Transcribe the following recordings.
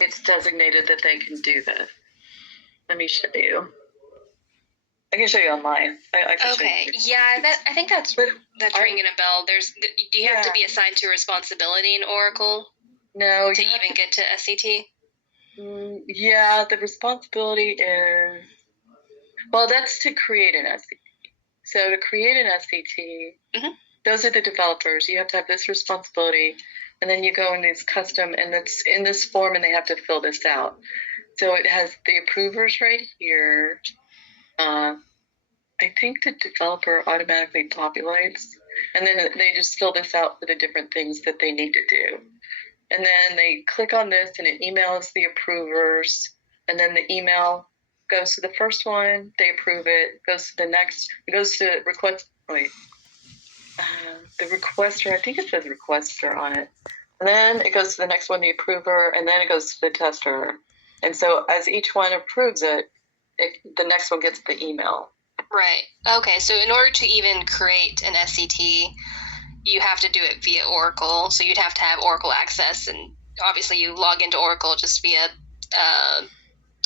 it's designated that they can do this. Let me show you. I can show you online. I can Okay, show you. yeah, I think that's ringing a bell. Do you have to Yeah. be assigned to responsibility in Oracle No, to even get to SCT? Yeah, the responsibility is, well, that's to create an SCT. So to create an SCT, those are the developers. You have to have this responsibility, and then you go in these custom, and it's in this form, and they have to fill this out. So it has the approvers right here. I think the developer automatically populates, and then they just fill this out for the different things that they need to do. And then they click on this, and it emails the approvers, and then the email goes to the first one, they approve it, goes to the next, it goes to request, the requester, I think it says requester on it. And then it goes to the next one, the approver, and then it goes to the tester. And so as each one approves it, the next one gets the email. Right. Okay, so in order to even create an SCT, you have to do it via Oracle. So you'd have to have Oracle access, and obviously you log into Oracle just via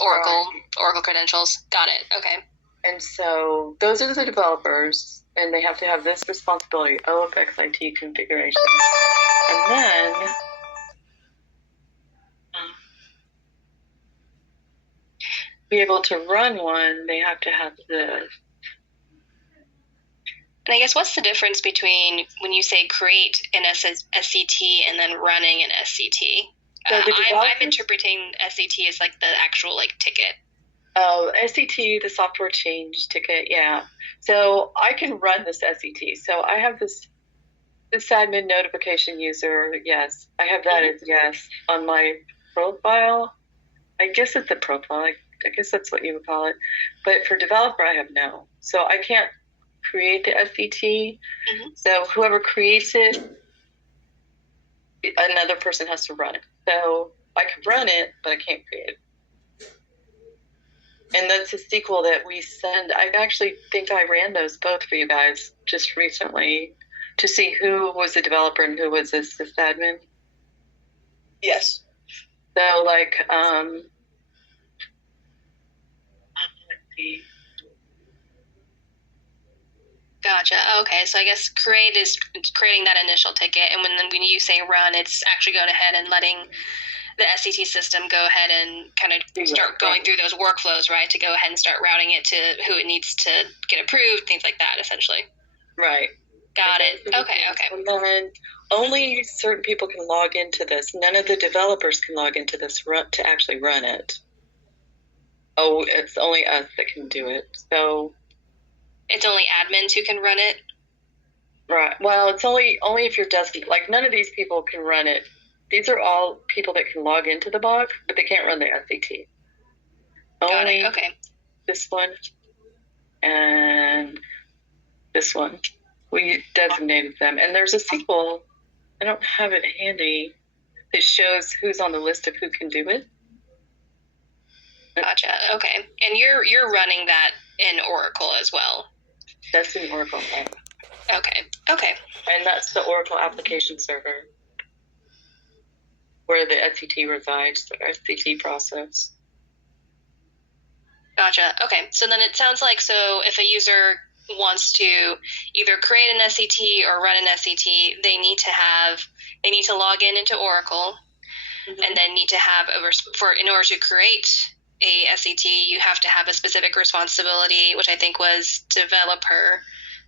Oracle credentials. Got it. Okay. And so those are the developers, and they have to have this responsibility, OFXIT configuration. And then be able to run one, they have to have this. And I guess what's the difference between when you say create an SCT and then running an SCT? So I'm interpreting SCT as like the actual like ticket. Oh, SCT, the software change ticket, yeah. So I can run this SCT. So I have this admin notification user, yes. I have that as yes on my profile. I guess it's a profile. I guess that's what you would call it. But for developer, I have no. So I can't create the SCT. So whoever creates it, another person has to run it. So I can run it, but I can't create it. And that's a sequel that we send. I actually think I ran those both for you guys just recently to see who was the developer and who was the sysadmin. Yes. So like, let's see. Gotcha. Okay, so I guess create is creating that initial ticket, and when you say run, it's actually going ahead and letting the SCT system go ahead and kind of start going through those workflows, right? To go ahead and start routing it to who it needs to get approved, things like that, essentially. Right. Got it. Okay. And then only certain people can log into this. None of the developers can log into this to actually run it. Oh, it's only us that can do it. So it's only admins who can run it? Right. Well, it's only if you're designated. Like, none of these people can run it. These are all people that can log into the box, but they can't run the SCT. Got it. Okay. This one and this one. We designated them. And there's a sequel. I don't have it handy. That shows who's on the list of who can do it. Gotcha. Okay. And you're running that in Oracle as well? That's in Oracle. Okay. And that's the Oracle application server where the SCT resides, the SCT process. Gotcha. Okay. So then it sounds like, so if a user wants to either create an SCT or run an SCT, they need to log into Oracle, and then need to have in order to create a SCT, you have to have a specific responsibility, which I think was developer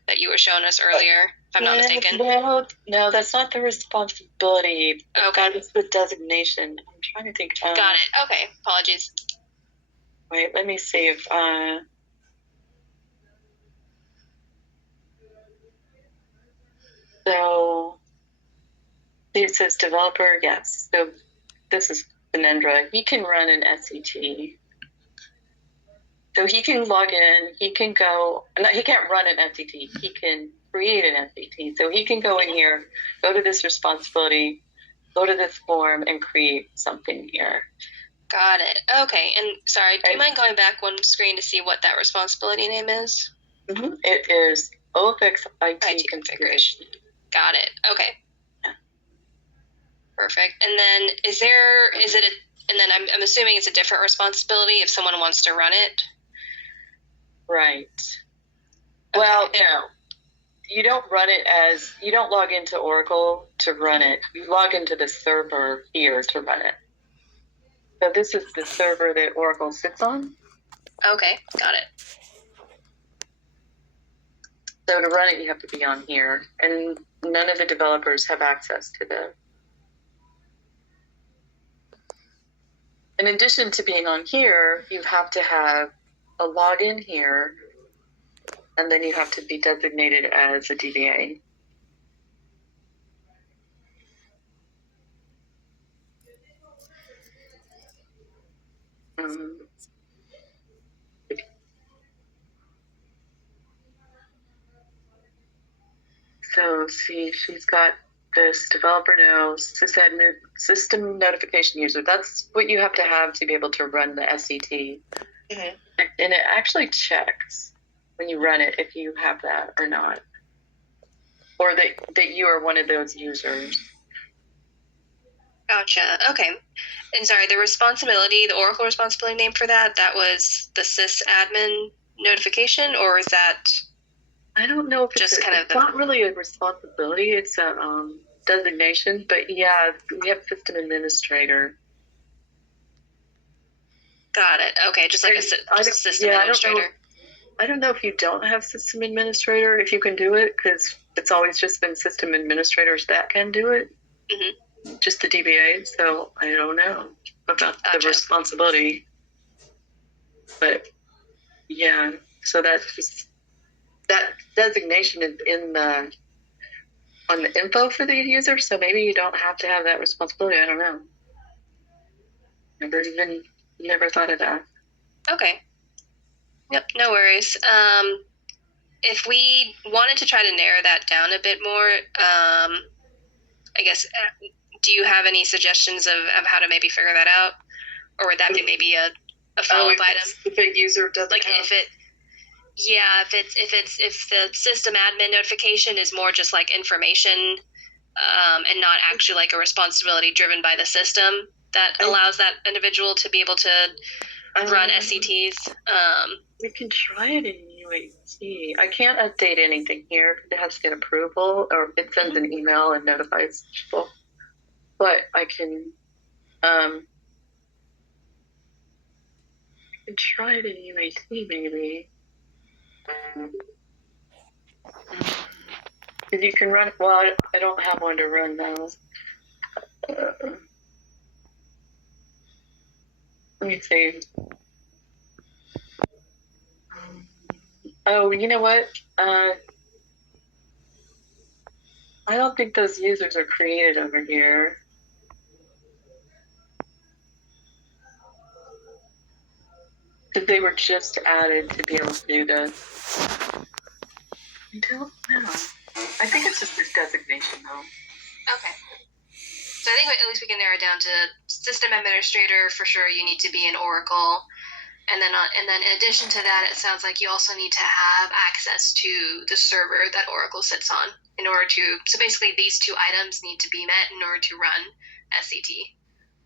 that you were showing us earlier, if I'm not mistaken. No, that's not the responsibility. Okay. That's the designation. I'm trying to think. Got it. Okay. Apologies. Wait, let me see if so it says developer, yes. So this is Benendra. He can run an SCT. So he can log in, he can go, no, he can't run an SCT, he can create an SCT. So he can go in here, go to this responsibility, go to this form, and create something here. Got it. Okay. And sorry, do you mind going back one screen to see what that responsibility name is? Mm-hmm. It is OFXIT configuration. Got it. Okay. Yeah. Perfect. And then is it And then I'm assuming it's a different responsibility if someone wants to run it. Right. Okay. Well, no. You don't log into Oracle to run it. You log into the server here to run it. So this is the server that Oracle sits on. Okay, got it. So to run it, you have to be on here. And none of the developers have access to the. In addition to being on here, you have to have a login here, and then you have to be designated as a DBA. So see, she's got this developer knows system notification user. That's what you have to have to be able to run the SCT. Mm-hmm. And it actually checks when you run it if you have that or not, or that you are one of those users. Gotcha. Okay. And sorry, the Oracle responsibility name for that was the sysadmin notification, or is that? I don't know if just it's not really a responsibility. It's a designation, but yeah, we have system administrator. Got it. Okay, just like a system administrator. I don't know if you don't have system administrator, if you can do it, because it's always just been system administrators that can do it. Mm-hmm. Just the DBA, so I don't know about the responsibility. But yeah, so that's just, that designation is on the info for the user, so maybe you don't have to have that responsibility. I don't know. Never thought of that. Okay. Yep, no worries. If we wanted to try to narrow that down a bit more, I guess, do you have any suggestions of how to maybe figure that out? Or would that be maybe a follow-up item? If a user doesn't if the system admin notification is more just like information and not actually like a responsibility driven by the system that allows that individual to be able to run SCTs. We can try it in UAT. I can't update anything here because it has to get approval, or it sends an email and notifies people. But I can try it in UAT maybe. Because you can run. Well, I don't have one to run those. Let me see. Oh, you know what? I don't think those users are created over here. Because they were just added to be able to do this. I don't know. I think it's just this designation, though. Okay. So I think at least we can narrow it down to system administrator. For sure, you need to be in Oracle. And then in addition to that, it sounds like you also need to have access to the server that Oracle sits on in order to. So basically, these two items need to be met in order to run SCT.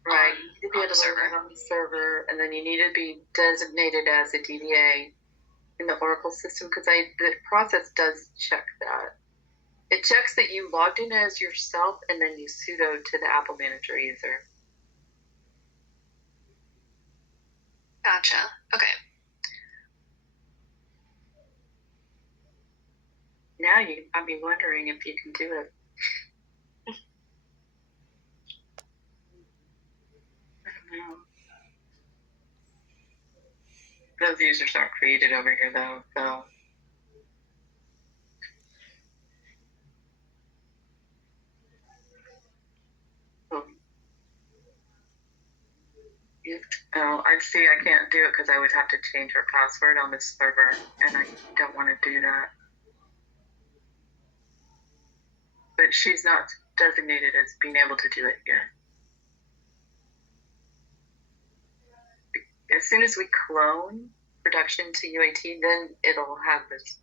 Right. You need to be able to run on the server, and then you need to be designated as a DBA in the Oracle system, because the process does check that. It checks that you logged in as yourself, and then you sudo to the Apple Manager user. Gotcha. Okay. Now you got me wondering if you can do it. I don't know. Those users aren't created over here, though, so. Oh, I see. I can't do it because I would have to change her password on this server, and I don't want to do that. But she's not designated as being able to do it yet. As soon as we clone production to UAT, then it'll have this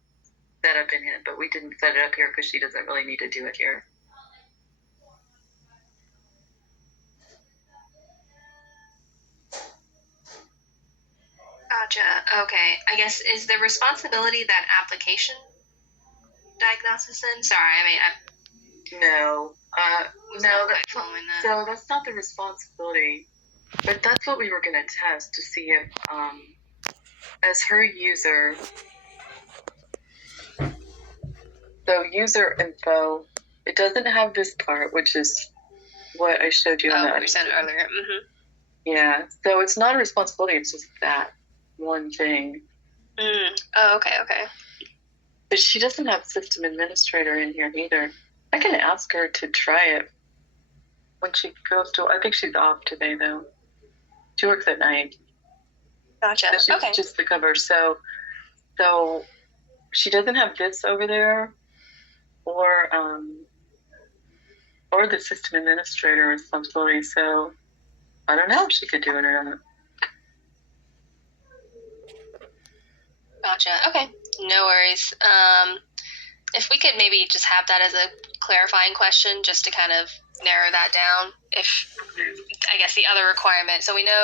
set up in it. But we didn't set it up here because she doesn't really need to do it here. Okay, I guess is the responsibility that application diagnosis in? Sorry, I mean, I No. was No, not that, quite following that. so that's not the responsibility. But that's what we were going to test to see if, as her user, so user info, it doesn't have this part, which is what I showed you on Oh, the we said earlier. Mm-hmm. Yeah, so it's not a responsibility, it's just that one thing. Oh, okay. But she doesn't have system administrator in here either. I can ask her to try it when she goes to, I think she's off today though. She works at night. Gotcha. So she's Okay. just the cover. So she doesn't have this over there or the system administrator responsibility. So I don't know if she could do it or not. Gotcha. Okay. No worries. If we could maybe just have that as a clarifying question, just to kind of narrow that down. If I guess the other requirement. So we know